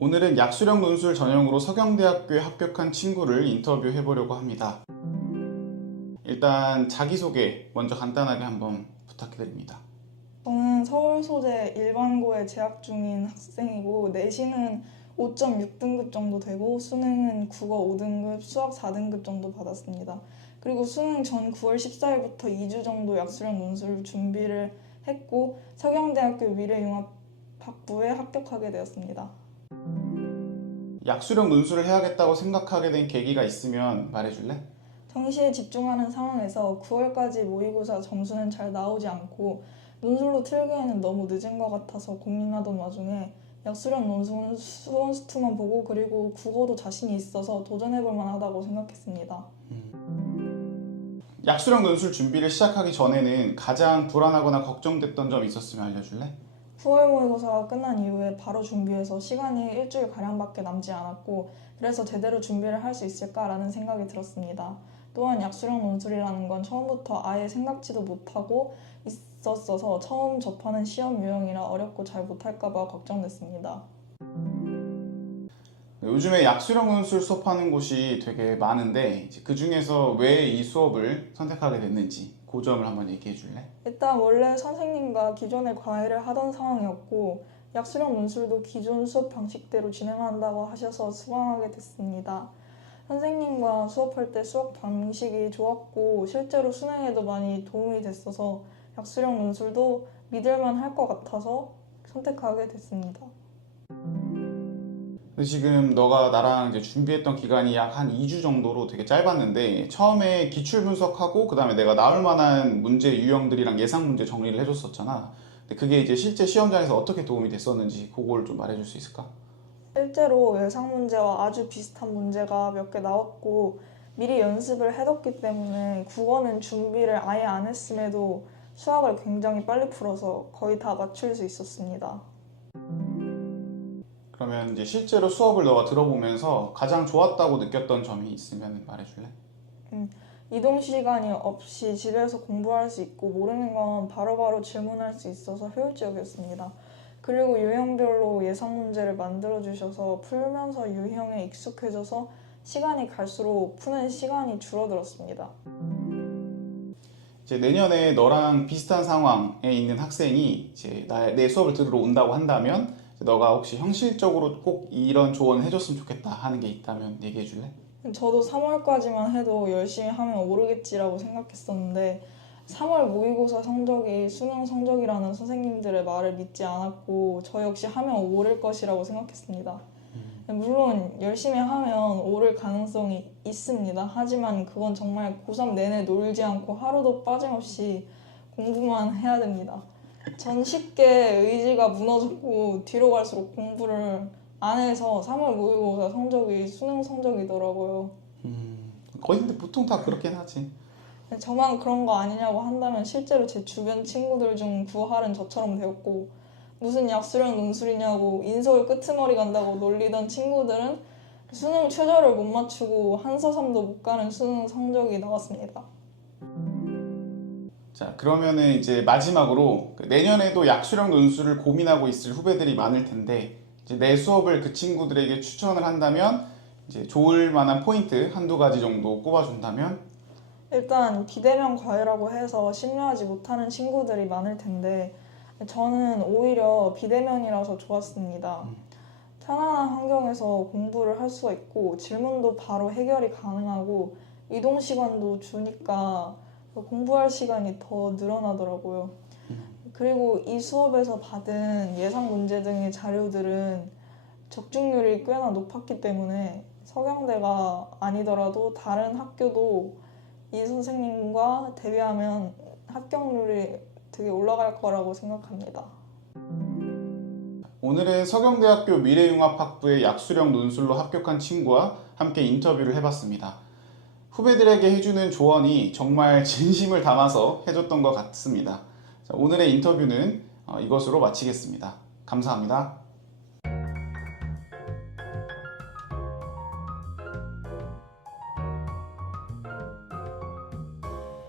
오늘은 약수령 논술 전형으로 서경대학교에 합격한 친구를 인터뷰해 보려고 합니다. 일단 자기소개 먼저 간단하게 한번 부탁드립니다. 저는 서울 소재 일반고에 재학 중인 학생이고 내신은 5.6등급 정도 되고 수능은 국어 5등급, 수학 4등급 정도 받았습니다. 그리고 수능 전 9월 14일부터 2주 정도 약수령 논술 준비를 했고 서경대학교 미래융합학부에 합격하게 되었습니다. 약수령 논술을 해야겠다고 생각하게 된 계기가 있으면 말해줄래? 정시에 집중하는 상황에서 9월까지 모의고사 점수는 잘 나오지 않고 논술로 틀기에는 너무 늦은 것 같아서 고민하던 와중에 약수령 논술은 수원 수투만 보고 그리고 국어도 자신이 있어서 도전해볼 만하다고 생각했습니다. 약수령 논술 준비를 시작하기 전에는 가장 불안하거나 걱정됐던 점이 있었으면 알려줄래? 9월 모의고사가 끝난 이후에 바로 준비해서 시간이 일주일가량밖에 남지 않았고 그래서 제대로 준비를 할 수 있을까라는 생각이 들었습니다. 또한 약수령 논술이라는 건 처음부터 아예 생각지도 못하고 있었어서 처음 접하는 시험 유형이라 어렵고 잘 못할까봐 걱정됐습니다. 요즘에 약수령 논술 수업하는 곳이 되게 많은데 그 중에서 왜 이 수업을 선택하게 됐는지 그 점을 한번 얘기해 줄래? 일단 원래 선생님과 기존에 과외를 하던 상황이었고 약수령 논술도 기존 수업 방식대로 진행한다고 하셔서 수강하게 됐습니다. 선생님과 수업할 때 수업 방식이 좋았고 실제로 수능에도 많이 도움이 됐어서 약수령 논술도 믿을만 할 것 같아서 선택하게 됐습니다. 지금 너가 나랑 이제 준비했던 기간이 약 한 2주 정도로 되게 짧았는데 처음에 기출 분석하고 그다음에 내가 나올 만한 문제 유형들이랑 예상 문제 정리를 해줬었잖아. 근데 그게 이제 실제 시험장에서 어떻게 도움이 됐었는지 그걸 좀 말해줄 수 있을까? 실제로 예상 문제와 아주 비슷한 문제가 몇 개 나왔고 미리 연습을 해뒀기 때문에 국어는 준비를 아예 안 했음에도 수학을 굉장히 빨리 풀어서 거의 다 맞출 수 있었습니다. 그러면 이제 실제로 수업을 너가 들어보면서 가장 좋았다고 느꼈던 점이 있으면 말해줄래? 이동 시간이 없이 집에서 공부할 수 있고 모르는 건 바로바로 질문할 수 있어서 효율적이었습니다. 그리고 유형별로 예상 문제를 만들어 주셔서 풀면서 유형에 익숙해져서 시간이 갈수록 푸는 시간이 줄어들었습니다. 이제 내년에 너랑 비슷한 상황에 있는 학생이 이제 내 수업을 들으러 온다고 한다면 이제 너가 혹시 형식적으로 꼭 이런 조언을 해줬으면 좋겠다 하는 게 있다면 얘기해 줄래? 저도 3월까지만 해도 열심히 하면 오르겠지라고 생각했었는데 3월 모의고사 성적이 수능 성적이라는 선생님들의 말을 믿지 않았고 저 역시 하면 오를 것이라고 생각했습니다. 물론 열심히 하면 오를 가능성이 있습니다. 하지만 그건 정말 고3 내내 놀지 않고 하루도 빠짐없이 공부만 해야 됩니다. 전 쉽게 의지가 무너졌고 뒤로 갈수록 공부를 안 해서 3월 모의고사 성적이 수능 성적이더라고요. 거의 근데 보통 다 그렇긴 하지. 저만 그런 거 아니냐고 한다면 실제로 제 주변 친구들 중 구할은 저처럼 되었고 무슨 약수령 논술이냐고 인서울 끄트머리 간다고 놀리던 친구들은 수능 최저를 못 맞추고 한서삼도 못 가는 수능 성적이 나왔습니다. 자, 그러면은 이제 마지막으로 내년에도 약수령 논술을 고민하고 있을 후배들이 많을 텐데 이제 내 수업을 그 친구들에게 추천을 한다면 이제 좋을 만한 포인트 한두 가지 정도 꼽아준다면 일단 비대면 과외라고 해서 심려하지 못하는 친구들이 많을 텐데 저는 오히려 비대면이라서 좋았습니다. 편안한 환경에서 공부를 할 수가 있고 질문도 바로 해결이 가능하고 이동 시간도 주니까 공부할 시간이 더 늘어나더라고요. 그리고 이 수업에서 받은 예상 문제 등의 자료들은 적중률이 꽤나 높았기 때문에 서경대가 아니더라도 다른 학교도 이 선생님과 대비하면 합격률이 되게 올라갈 거라고 생각합니다. 오늘은 서경대학교 미래융합학부의 약수령 논술로 합격한 친구와 함께 인터뷰를 해봤습니다. 후배들에게 해주는 조언이 정말 진심을 담아서 해줬던 것 같습니다. 자, 오늘의 인터뷰는 이것으로 마치겠습니다. 감사합니다.